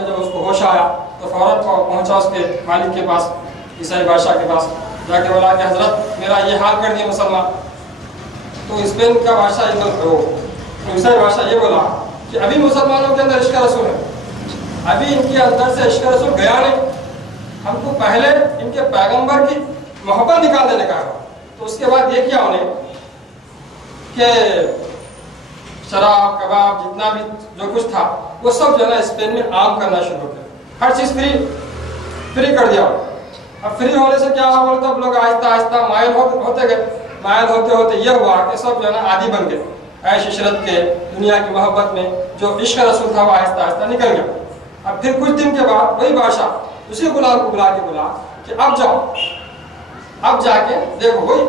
जब उसको होश आया तो फौरन पहुंचा उसके मालिक के पास, ईसाई बादशाह के पास, जाके बोला कि हजरत मेरा ये हाल कर दिया मुसलमान। तो स्पेन का बादशाह तो ईसाई बादशाह ये बोला कि अभी मुसलमानों के अंदर इश्क रसूल है, अभी इनके अंदर से इश्क रसूल गया नहीं, हमको पहले इनके पैगंबर की मोहब्बत निकाल देने का है। तो उसके बाद ये किया उन्हें कि शराब कबाब जितना भी जो कुछ था वो सब जो है ना स्पेन में आम करना शुरू किया, हर चीज़ फ्री कर दिया। अब फ्री होने से क्या हुआ बोलते, अब लोग आहिस्ता आहिस्ता मायल होते गए, मायल होते होते ये हुआ कि सब जो है ना आदी बन गए ऐश इशरत के, दुनिया की मोहब्बत में जो इश्क रसूल था वो आहिस्ता आहिस्ता निकल गया। अब फिर कुछ दिन के बाद वही बादशाह उसी गुलाम को बुला कि अब जाओ, अब जाके देखो, वही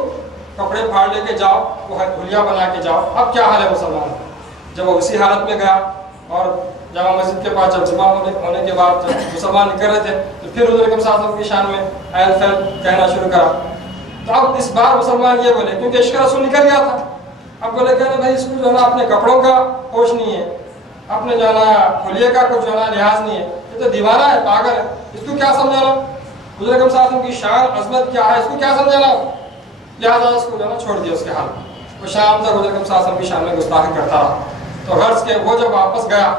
कपड़े फाड़ लेके जाओ, वो हुलिया बना के जाओ, अब क्या हाल है मुसलमान। जब वो उसी हालत में गया और जामा मस्जिद के पास जब जुमा होने के बाद जब मुसलमान निकल रहे थे तो फिर हुज़ूर अकरम सल्लल्लाहु अलैहि वसल्लम की शान में ऐल फैल कहना शुरू करा। तो अब इस बार मुसलमान ये बोले, क्योंकि इश्क रसूल निकल गया था, अब बोले क्या भाई इसको जो है ना अपने कपड़ों का होश नहीं है, अपने जो है ना हुलिये का कुछ जो है ना लिहाज नहीं है, ये तो दीवाना है, पागल है, इसको क्या समझाना, हुज़ूर अकरम सल्लल्लाहु अलैहि वसल्लम की शान अज़मत क्या है, इसको क्या समझाना। लिहाजा उसको जो है ना छोड़ दिया उसके हाल। वो शाम तक हुज़ूर अकरम सल्लल्लाहु अलैहि वसल्लम की शान में गुस्ताखी करता रहा। तो गर्ज के वो जब वापस गया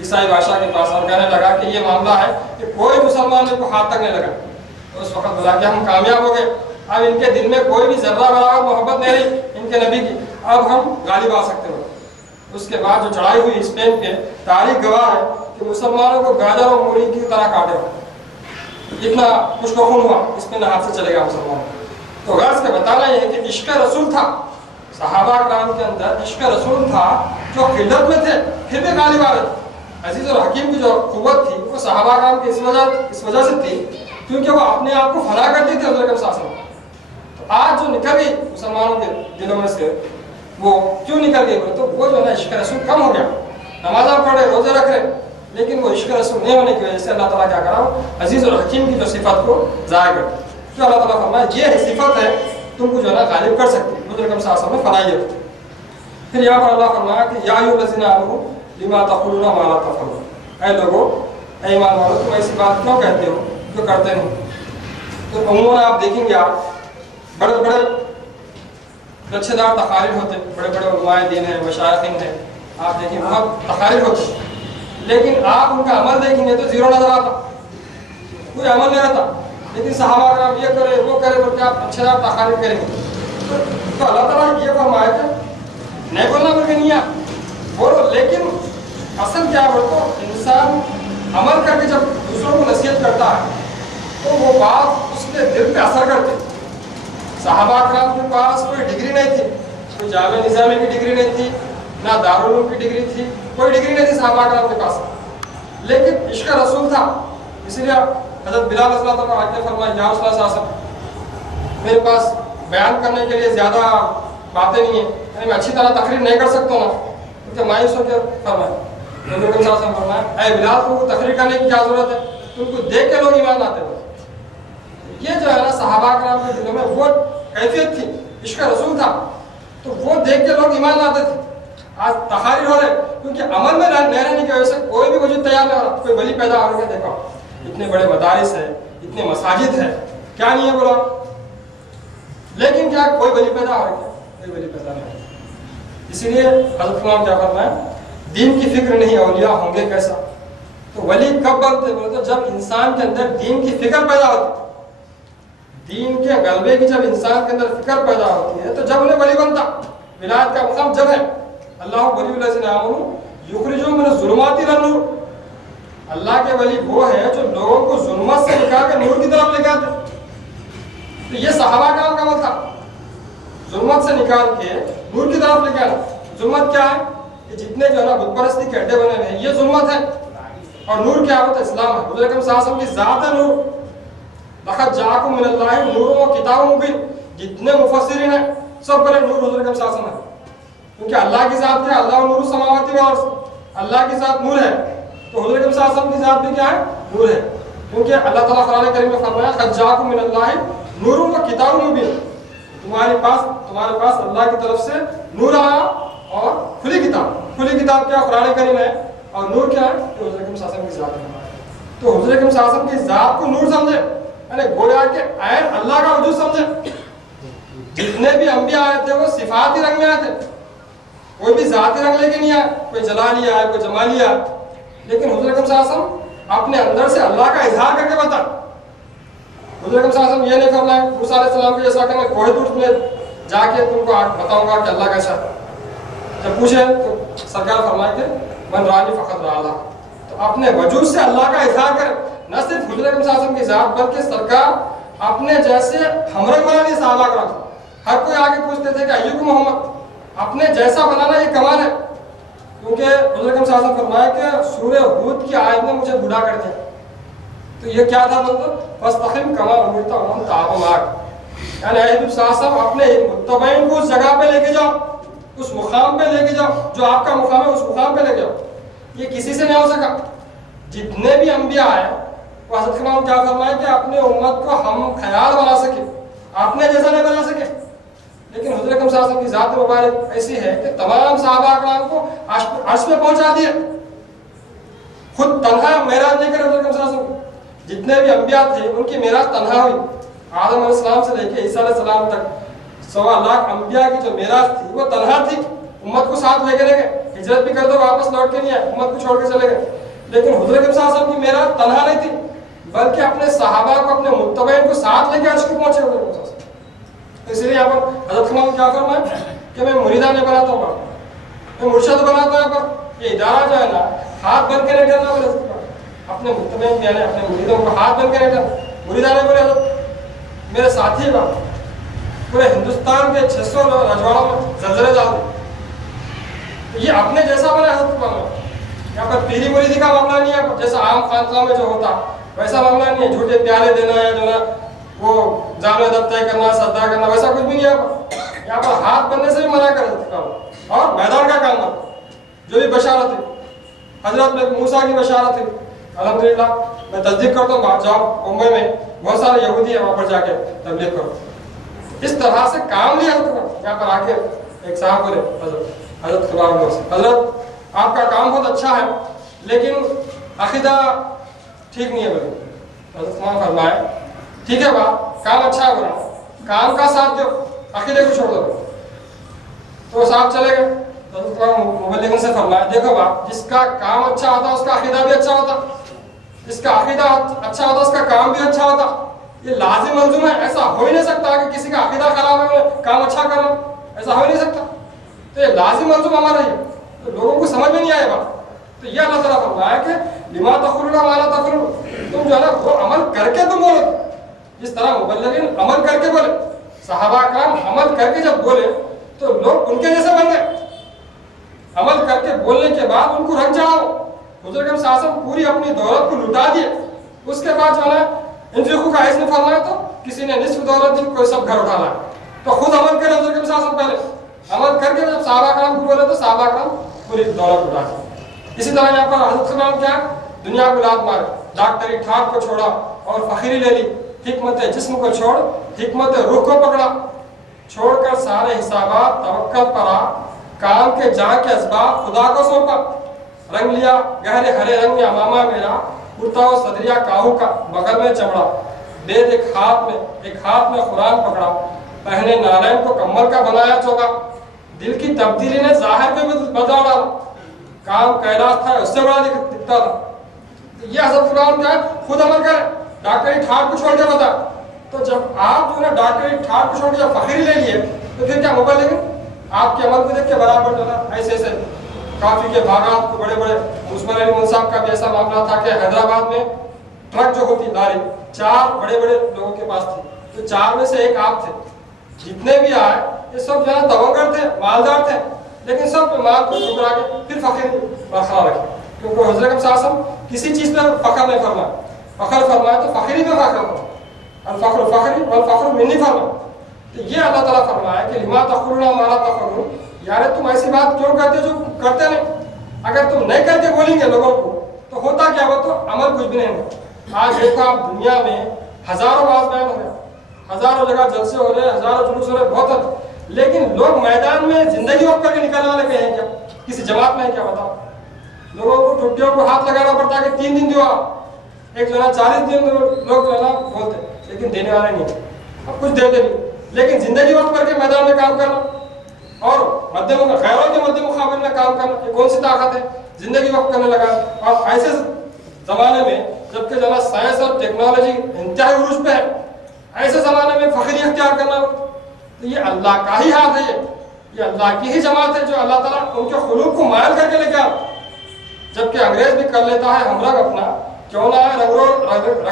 ईसाई बादशाह के पास और कहने लगा कि ये मामला है कि कोई मुसलमान को हाथ तक नहीं लगा, तो उस वक्त बोला कि हम कामयाब हो गए, अब इनके दिल में कोई भी जर्रा बराबर मोहब्बत नहीं रही इनके नबी की, अब हम गालिब आ सकते हो। उसके बाद जो चढ़ाई हुई स्पेन पे, तारीख गवाह है कि मुसलमानों को गाजर और मूली की तरह काटे, इतना खुशबखून हुआ स्पेन हाथ से चलेगा मुसलमान। तो गर्ज के बताना यह है कि इश्क रसूल था, सहाबा कराम के अंदर इश्क रसूल था, जो किल्लत में थे फिर भी गालिब आ रहे थे। अजीज और हकीम की जो कुव्वत थी वो सहाबा कराम की इस वजह से थी क्योंकि वो अपने आप को फना करती थी हुज़ूर अकरम सल्लल्लाहु अलैहि वसल्लम। तो आज जो निकल गई मुसलमानों के दिलों में से, वो क्यों निकल गई, तो वो जो है ना इश्क रसूल कम हो गया। नमाज़ पढ़ रहे, रोजे रख रहे, लेकिन वो इश्क रसूल नहीं होने की वजह से अल्लाह ताला क्या करा, अजीज और हकीम की जो सिफत को ज़ाया कर दिया। तो अल्लाह ताला फरमाया ये सिफत है तुमको जो है ना गालिब कर सकती है, हुज़ूर अकरम सल्लल्लाहु अलैहि वसल्लम में फनाइयत। फिर यहाँ पर अल्लाह फरमाया कि या अय्युहल्लज़ीना आमनू लिमा तक़ूलूना मा ला तफ़अलून, ऐ लोगों, ऐ ईमान वालों, तुम ऐसी बात क्यों कहते हो जो करते नहीं। तो अमूमन आप देखेंगे, आप बड़े बड़े रक्षेदार तकारीर होते, बड़े बड़े उलमाए दीन हैं, मशाइखिन हैं, आप देखेंगे बहुत तकारीर होते, लेकिन आप उनका अमल देखेंगे तो जीरो नजर आता, कोई अमल नहीं रहता। लेकिन सहाबा कराम ये करे वो करे बोल के आप रक्षेदार तकारीर करेंगे। तो अल्लाह ताला ये फरमाया कि नहीं बोलना बोल के नहीं आप बोलो, लेकिन असल क्या बोल तो इंसान अमल करके जब दूसरों को नसीहत करता है तो वो बात उसके दिल पे असर करती। सहाबा कराम के पास कोई डिग्री नहीं थी, कोई जामे निज़ामी की डिग्री नहीं थी, ना दारुल उलूम की डिग्री थी, कोई डिग्री नहीं थी सहाबा कराम के पास, लेकिन इश्क रसूल था। इसीलिए हज़रत बिलाल रज़ियल्लाहु अन्हु आके फरमाया, या रसूल अल्लाह सल्लल्लाहु अलैहि वसल्लम, मेरे पास बयान करने के लिए ज़्यादा बातें नहीं है, यानी मैं अच्छी तरह तकरीर नहीं कर सकता ना, क्योंकि मायूस होकर फरमाया, हुज़ूर अकरम सल्लल्लाहु अलैहि वसल्लम फरमाया, ऐ बिलाल तुमको तकरीर करने की क्या ज़रूरत है, तुमको देख के लोग ईमान लाते हैं। ये जो है ना सहाबा कराम के दिलों में वो कैफियत थी, इश्क रसूल था, तो वो देख के लोग ईमान लाते थे। आज तकारीर हो रहे क्योंकि अमल में नहीं रहने की वजह से कोई भी वजूद तैयार नहीं हो रहा। कोई वली पैदा हो रहा है, देखो इतने बड़े मदारिस है, इतने मसाजिद है, क्या नहीं है बोला, लेकिन क्या कोई वली पैदा हो रहा है, कोई वली पैदा नहीं। इसीलिए हज़रत इमाम क्या फरमाया, दीन की फिक्र नहीं औलिया होंगे कैसा। तो वली कब बनते बोले तो जब इंसान के अंदर दीन की फिक्र पैदा होती, दीन के गलबे की जब इंसान के अंदर फिक्र पैदा होती है तो जब उन्हें वली बनता। विलायत का मकाम जब है, अल्लाह वलियुल्लज़ीना आमनू युखरिजुहुम मिनज़-ज़ुलुमाति इलन-नूर, अल्लाह के वली वो है जो लोगों को जुल्मत से निकाल कर नूर की तरफ लेके आते। तो ये सहाबा कराम का अमल था, जुल्मत से निकाल के नूर की तरफ लेके आना। जुल्मत क्या है कि जितने जो है ना बुत परस्ती के अड्डे बने हुए हैं, ये जुल्मत है, और नूर क्या होता है, इस्लाम है। हुज़ूर अकरम सल्लल्लाहु अलैहि वसल्लम की ज़ात है नूर, लक़द जाअकुम मिनल्लाहि नूरुन व किताबुम मुबीन, जितने मुफस्सिरीन हैं सब बोले नूर हुज़ूर अकरम सल्लल्लाहु अलैहि वसल्लम है, क्योंकि अल्लाह की ज़ात क्या है, अल्लाह नूरु समावाति वल अर्ज़, अल्लाह की ज़ात नूर है, तो हुज़ूर अकरम सल्लल्लाहु अलैहि वसल्लम की ज़ात भी क्या है, नूर है। क्योंकि अल्लाह ताला कुरान करीम में फरमाया, क़द जाअकुम मिनल्लाहि नूरुन व किताबुम मुबीन, तुम्हारे पास अल्लाह की तरफ से नूर आया और खुली किताब। खुली किताब क्या, कुरान करीम है, और नूर क्या है? तो हुज़ूर अकरम सल्लल्लाहु अलैहि वसल्लम की ज़ात है। तो हुज़ूर अकरम सल्लल्लाहु अलैहि वसल्लम की ज़ात को नूर समझे, यानी गोया के ऐन अल्लाह का वजूद समझे। जितने भी अंबिया आए थे वो सिफाती रंग में आए थे, कोई भी जाती रंग लेके नहीं आया, कोई जलाली आया, कोई जमाली आया। लेकिन हुज़ूर अकरम सल्लल्लाहु अलैहि वसल्लम अपने अंदर से अल्लाह का इजहार करके बता। हुज़ूर अकरम सल्लल्लाहु अलैहि वसल्लम ये नहीं फरमाया मूसा अलैहि सलाम के जैसा कि मैं कोहे दूर में जाके तुमको बताऊंगा कि अल्लाह कैसा है। जब पूछे तो सरकार फरमाए कि मन रानी फ़क़त रहा। तो अपने वजूद से अल्लाह का इजहार करे, न सिर्फ हुज़ूर अकरम सल्लल्लाहु अलैहि वसल्लम की ज़ात बल्कि सरकार अपने जैसे हमरंग बना दिए सहाबा कराम। हर कोई आगे पूछते थे कि अय्युकुम मोहम्मद, अपने जैसा बनाना ये कमाल है। क्योंकि हुज़ूर अकरम सल्लल्लाहु अलैहि वसल्लम फरमाया कि सूरह हूद की आयत ने मुझे बूढ़ा कर दिया। तो ये क्या था मतलब फस्तक़िम कमा उमिरता वमन ताब माक, यानी हबीब साहब अपने मुत्तबईन को उस जगह पे लेके जाओ, उस मुकाम पे लेके जाओ जो आपका मुकाम है, उस मुकाम पे लेके जाओ। ये किसी से नहीं हो सका। जितने भी अंबिया आए वो हज़रत इमाम क्या फरमाया कि अपने उम्मत को हम ख्याल बना सके, अपने जैसा नहीं बना सके। लेकिन हुज़ूर अकरम सल्लल्लाहु अलैहि वसल्लम की ज़ात मुबारक ऐसी है कि तमाम सहाबा कराम को अर्श पे पहुंचा दिए। खुद तन्हा मेराज नहीं करे हुज़ूर अकरम सल्लल्लाहु अलैहि वसल्लम। जितने भी अंबिया थे उनकी मेराज तन्हा हुई। आदम अलैहिस्सलाम से लेके ईसा अलैहिस्सलाम तक 1.25 लाख अंबिया की जो मेराज थी वो तन्हा थी। उम्मत को साथ लेके गए, हिजरत भी कर दो वापस लौट के नहीं आए, उम्मत को छोड़ के चले गए। लेकिन हुज़ूर अकरम सल्लल्लाहु अलैहि वसल्लम की मेराज तन्हा नहीं थी, बल्कि अपने सहाबा को, अपने मुत्तबईन को साथ लेके अर्श को पहुंचे हुए। तो इसलिए यहाँ पर हज़रत इमाम क्या फरमाया कि मैं मुरीदा नहीं बनाता हूँ, मैं मुर्शद बनाता हूँ। यहाँ पर ये इदारा जो है ना, हाथ बन के नहीं करना बोले, अपने मुत्तबईन यानी अपने मुरीदों को हाथ बन के नहीं करना। मुरीदा नहीं बोले मेरे साथी का पूरे हिंदुस्तान के 600 रजवाड़ों में जलजले डाल दे, ये अपने जैसा बना है। यहाँ पर पीरी मुरीदी का मामला नहीं है जैसा आम खानका में जो होता, वैसा मामला नहीं है। झूठे प्याले देना या जो ना वो जानो दब तय करना, सद्दा करना, वैसा कुछ भी नहीं है। यहाँ पर हाथ बनने से भी मना कर सकता हूँ। और मैदान का काम जो भी बशारत है, हजरत में मूसा की बशारत है, अल्हम्दुलिल्लाह मैं तस्दीक करता हूँ। जाओ मुंबई में बहुत सारे यहूदी है, वहाँ पर जाके तबलीग करो। इस तरह से काम लिया। यहाँ पर आके एक साहब बोले हजरत खुदा से, हजरत आपका काम बहुत अच्छा है लेकिन अकीदा ठीक नहीं है। बोले हजरत फरमाए ठीक है बात, काम अच्छा है, बोला काम का साथ दो, अकीदे को छोड़ दो। तो साहब चले गए। तो मुबल्लिगों से फरमाया देखो बाप, जिसका काम अच्छा होता उसका अकीदा भी अच्छा होता, जिसका अकीदा अच्छा होता उसका काम भी अच्छा होता। ये लाजिम मंजूम है, ऐसा हो ही नहीं सकता कि किसी का अकीदा खराब है काम अच्छा करना, ऐसा हो ही नहीं सकता। तो ये लाजिम मंजूम हमारा ही, तो लोगों को समझ में नहीं आएगा। तो ये अल्लाह ताला फरमाया कि लिमा तक़ुलूना मा ला तफ़अलून, तुम जो है ना वो अमल करके तुम बोलो। जिस तरह मुबल्लिगीन अमल करके बोले, सहाबा कराम अमल करके जब बोले तो लोग उनके जैसे बन गए। अमल करके बोलने के बाद उनको रंग चढ़ाओ। हुज़ूर अकरम सल्लल्लाहु अलैहि वसल्लम पूरी अपनी दौलत को लुटा दिए। उसके बाद जो है इंफिकू का इसने फरमाया तो किसी ने निस्फ दौलत दी, कोई सब घर उठा लाया। तो खुद अमल करे हुज़ूर अकरम सल्लल्लाहु अलैहि वसल्लम पहले अमल करके जब सहाबा कराम को बोले तो सहाबा कराम पूरी दौलत उठा दी। इसी तरह यहाँ पर हज़रत सल्लल्लाहु अलैहि वसल्लम क्या दुनिया को लात मारे, डॉक्टरी ठाट को छोड़ा और फखरी ले ली, हिकमत जिस्म को छोड़ हिकमत रूह को पकड़ा, छोड़कर सारे हिसाबात तवक्कल पर आ, काम के जहाँ के असबाब खुदा को सौंपा। रंग लिया गहरे हरे रंग में अमामा मेरा, कुर्ता और सदरिया काहू का, बगल में चमड़ा, बेद एक हाथ में कुरान पकड़ा, पहने नारायण को कम्बल का बनाया चौका, दिल की तब्दीली ने जाहिर में बदला डाला, काम कैलाश था उससे बड़ा दिखता था। तो ये हज़रत कुरान क्या है, खुद अमल करें, डॉक्टरी ठाट को छोड़ के बता। तो जब आप जो है डॉक्टरी ठाट को छोड़ के जब फखरी ले लिए तो फिर क्या मुबल्लिग आपके अमल को देख के बराबर जो है ऐसे ऐसे काफी के भागात को बड़े बड़े। उस्मान अली मुन साहब का भी ऐसा मामला था कि हैदराबाद में ट्रक जो होती लारी 4 बड़े बड़े लोगों के पास थी, तो 4 में से एक आप थे। जितने भी आए ये सब जो है तवंगर थे, मालदार थे, लेकिन सब माल को ठुकरा के फिर फखर बरकरार रखे। क्योंकि हुज़ूर अकरम सल्लल्लाहु अलैहि वसल्लम किसी चीज पर फखर नहीं फरमाया, फखर फरमाया तो फखरी में फखर फरमाया, अल फखर फखरी वल फखर मिन्नी फरमाया। तो ये अल्लाह ताला फरमाया कि लिमा तक़ुलूना मा ला तफ़अलून, यार तुम ऐसी बात क्यों करते जो करते नहीं। अगर तुम नहीं करके बोलेंगे लोगों को तो होता क्या, वो तो अमल कुछ भी नहीं होगा। आज देखो आप दुनिया में हजारों बात बयान हो रहे, हजारों जगह जलसे हो रहे, हजारों जुलूस हो रहे, बहुत, लेकिन लोग मैदान में जिंदगी वक्त करके निकलने वाले कहीं हैं क्या, किसी जमात में है क्या बताओ। लोगों को टुट्टियों को हाथ लगाना पड़ता है कि 3 दिन दियो आप। एक जो है 40 दिन लोग जो है ना बोलते, लेकिन देने वाले नहीं। अब कुछ देते नहीं, लेकिन जिंदगी वक्त करके मैदान में काम करना और गैरों के मध्य मुकाबले में काम करना, ये कौन सी ताकत है? जिंदगी वक्त करने लगा। और ऐसे जमाने में जबकि जना साइंस और टेक्नोलॉजी इंतहाई उरूज पे है, ऐसे जमाने में फखरी अख्तियार करना, तो ये अल्लाह का ही हाथ है। ये अल्लाह की ही जमात है जो अल्लाह ताला उनके खुलूक को मायल करके लेके आ। जबकि अंग्रेज भी कर लेता है हमरग अपना, क्यों ना है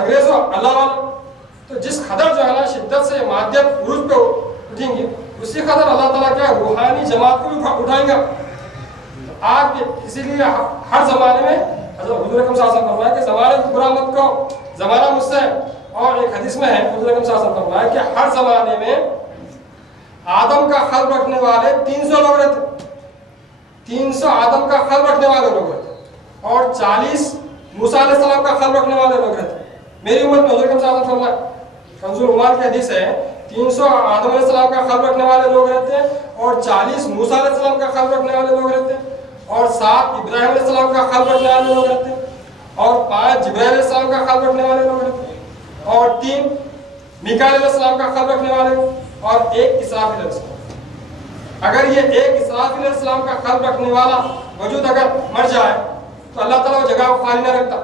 अंग्रेज अल्लाह वाला। तो जिस कदर जो है ना शिद्दत से माध्यम उरूज पे उठेंगे, उसी कदर अल्लाह ताला क्या रूहानी जमात को भी उठाएगा। आप इसीलिए हर जमाने में हुजूर अकरम सल्लल्लाहु अलैहि वसल्लम फरमाया कि ज़माने को बुरा मत कहो, ज़माना मुझसे है। और एक हदीस में है हुजूर अकरम सल्लल्लाहु अलैहि वसल्लम फरमाया कि हर जमाने में आदम का खल्क रखने वाले 300 लोग रहते, 300 आदम का खल्क रखने वाले लोग रहते और 40 मूसा अलैहिस्सलाम का खल्क रखने वाले लोग रहते। मेरी उम्मत में हुजूर अकरम सल्लल्लाहु अलैहि वसल्लम फरमाया, कंजुल उमार की हदीस है, 300 आदम अलैहिस्सलाम का खल्क रखने वाले लोग रहते हैं और 40 मूसा अलैहिस्सलाम का खल्क रखने वाले लोग रहते हैं और 7 इब्राहिम अलैहिस्सलाम का खल्क रखने वाले लोग रहते हैं और 5 जिब्राइल अलैहिस्सलाम का खल्क रखने वाले लोग रहते हैं और 3 मीकाईल अलैहिस्सलाम का खल्क रखने वाले और 1 इसराफील अलैहिस्सलाम। अगर ये 1 इसराफील अलैहिस्सलाम का खल्क रखने वाला वजूद अगर मर जाए तो अल्लाह ताला वो जगह को खाली ना रखता।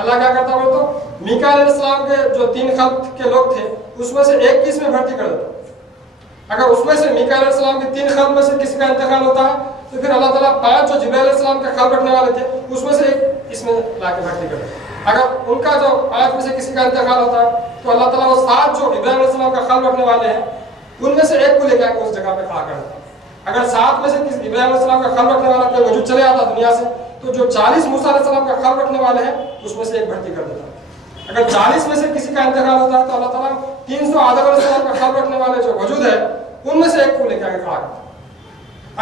अल्लाह क्या करता बोल तो मीकाईल अलैहिस्सलाम के जो 3 खल्क के लोग थे उसमें से एक किस में भर्ती कर देता। अगर उसमें से मीकाईल अलैहिस्सलाम के 3 खल्क में से किसी का इंतकाल होता है तो फिर अल्लाह ताला 5 जो जिब्राइल अलैहिस्सलाम के खल्क रखने वाले थे उसमें से एक इसमें लाके भर्ती कर देता। अगर उनका जो 5 में से किसी का इंतकाल होता है तो अल्लाह ताला वो 7 जो इब्राहिम अलैहिस्सलाम का खल्क रखने वाले हैं उनमें से एक को लेकर आके उस जगह पे खड़ा कर देता। अगर 7 में से किसी इब्राहिम अलैहिस्सलाम का खल्क रखने वाला कोई वजूद चले आता दुनिया से तो जो 40 मूसा अलैहिस्सलाम का खल्क रखने वाले हैं उसमें से एक भर्ती कर देता। अगर 40 में से किसी का इंतकाल होता है तो अल्लाह ताला 300 आदम अलैहिस्सलाम का खल्क रखने वाले जो वजूद है उनमें से एक को लेकर आके खड़ा करता।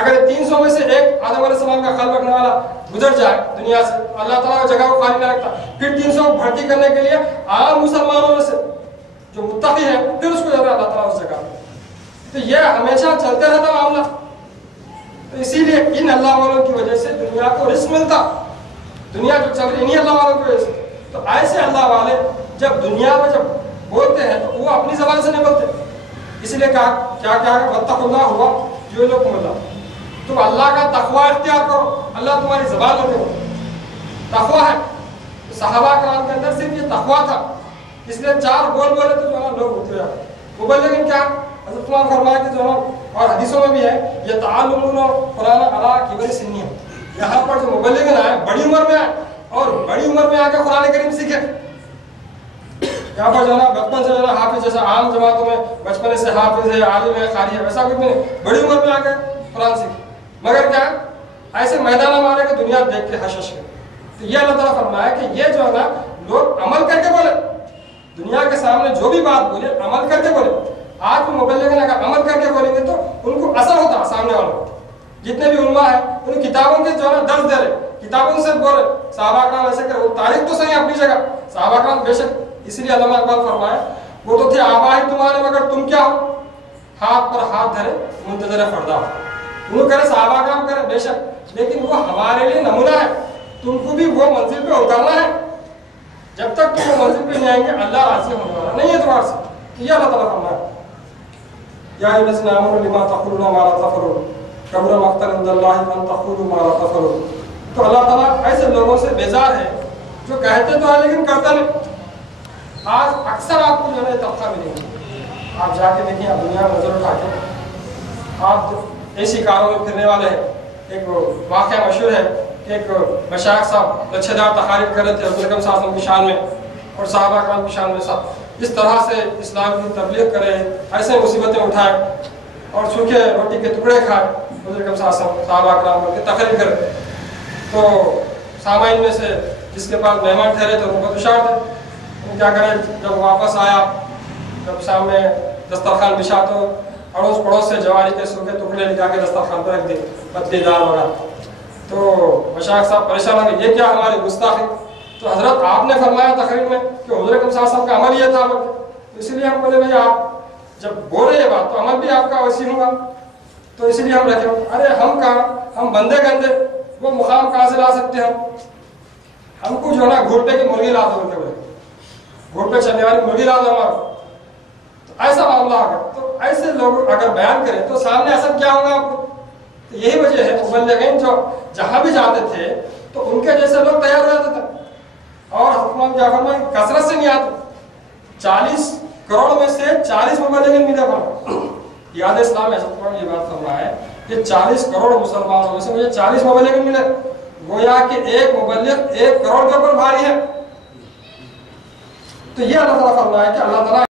अगर 300 में से एक आदम अलैहिस्सलाम का खल्क रखने वाला गुजर जाए दुनिया से, अल्लाह ताला जगह को खाली ना रखता। फिर 300 भर्ती करने के लिए आम मुसलमानों में से जो मुत्तकी है फिर उसको जाता अल्लाह ताला उस जगह। तो ये हमेशा चलते रहता मामला। तो इसीलिए इन अल्लाह वालों की वजह से दुनिया को रिस्क मिलता, दुनिया जो चल रही इन्हीं अल्लाह वालों की वजह से। तो ऐसे अल्लाह वाले जब दुनिया में जब बोलते हैं तो वो अपनी जबान से नहीं बोलते। इसीलिए कहा क्या क्या वत्तकुल्लाह हुआ जो लोग मतलब तुम अल्लाह का तकवा इख्तियार करो, अल्लाह तुम्हारी ज़बान में हो तकवा है। तो सहाबा कराम के अंदर सिर्फ ये तकवा था, इसलिए 4 बोल बोले तो जो है लोग उठे जाते। मुबल्लिगिन क्या हज़रत तुम्हारा फरमाया कि जो है और हदीसों में भी है ये ताल्लुमुन कुरान अला किबरी सिन्नी, यहाँ पर जो मुबल्लिगिन आए बड़ी उम्र में आए और बड़ी उम्र में आके कुरान करीम सीखे। यहाँ पर जो है बचपन से जो है हाफिज, जैसा आम जमातों में बचपन से हाफिज है, आलिम है, कारी है, वैसा कुछ नहीं, बड़ी उम्र में आके कुरान सीखे। मगर क्या ऐसे मैदान हमारे के दुनिया देख के हशश है। तो ये अल्लाह ताला फरमाया कि ये जो है ना लोग अमल करके बोले, दुनिया के सामने जो भी बात बोले अमल करके बोले। आज भी मुबल्लिग अगर अमल करके बोलेंगे तो उनको असर होता सामने वालों को। जितने भी उलमा है उन किताबों के जो है ना दर्ज दे रहे, किताबों से बोले सहाबा कराम ऐसे करे, वो तारीख तो सही अपनी जगह सहाबा कराम बेशक, इसलिए अल्लामा इकबाल फरमाया वो तो थे आबाही तुम्हारे मगर तुम क्या हो, हाथ पर हाथ धरे मुंतजर फरदा हो। वो करे सहाबा कराम करे बेशक, लेकिन वो हमारे लिए नमूना है, तुमको भी वो मंजिल पे उतरना है। जब तक तुम वो मंजिल पे नहीं आएंगे अल्लाह राजी होने वाला नहीं है तुम्हारे से। ये अल्लाह ताला फरमाया या अय्युहल्लज़ीना आमनू लिमा तक़ूलूना मा ला तफ़अलून कबुरा मक़्तन इंदल्लाहि अन तक़ूलू मा ला तफ़अलून। तो अल्लाह ताला ऐसे लोगों से बेजार है जो कहते तो है लेकिन करते नहीं। आज अक्सर आपको जो है तबका मिलेगा, आप जाके देखिए, आप दुनिया में नजर उठा के आप ऐसी कारों में फिरने वाले हैं। एक वाक़या मशहूर है कि एक मशाइख साहब लच्छेदार तकारीर कर रहे थे हुज़ूर अकरम सल्लल्लाहु अलैहि वसल्लम की शान में और सहाबा कराम की शान में, सब इस तरह से इस्लाम की तबलीग करे, ऐसे मुसीबतें उठाए और सूखे रोटी के टुकड़े खाए, हुज़ूर अकरम सल्लल्लाहु अलैहि वसल्लम सहाबा कराम की तकरीर करे। तो सामाइन में से जिसके पास मेहमान ठहरे थे उनको तुषार थे, वो क्या करें, जब वापस आया, जब सामने दस्तरखान बिछा तो अड़ोस पड़ोस से जवारी के सूखे टुकड़े ले जाके दस्तरखान पर रख दिए, पत्ती दाल वगैरह। तो मशाइख साहब परेशान हो गए, ये क्या हमारी गुस्ताखी। तो हजरत आपने फरमाया तकरीर में कि हुज़ूर अकरम सल्लल्लाहु अलैहि वसल्लम का अमल ये था, तो इसलिए हम बोले भाई आप जब बोले ये बात तो अमल भी आपका वैसी होगा, तो इसलिए हम रखे। अरे हम कहाँ, हम बंदे गंदे, वो मुकाम कहाँ से ला सकते हैं हमको जो है ना घोटे की मुर्गी ला दो, घोट पे चलने वाली मुर्गी ला दो हमारा, तो ऐसा मामला आ गया। तो ऐसे लोग अगर बयान करें तो सामने असर क्या होगा आपको? तो यही वजह है मुबल्लिगीन जो जहां भी जाते थे तो उनके जैसे लोग तैयार हो जाते थे, और हुक्म जाफर में कसरत से नहीं आते। 40 करोड़ में से 40 मुबल्लिगीन मिले फरमा, याद इस्लाम ऐसा ये बात फरमा है कि 40 करोड़ मुसलमानों में से मुझे 40 मुबल्लिगीन मिले, गोया कि एक मुबल्लिग 1 करोड़ के ऊपर भारी है। तो ये अल्लाह ताला फरमाया कि अल्लाह ताला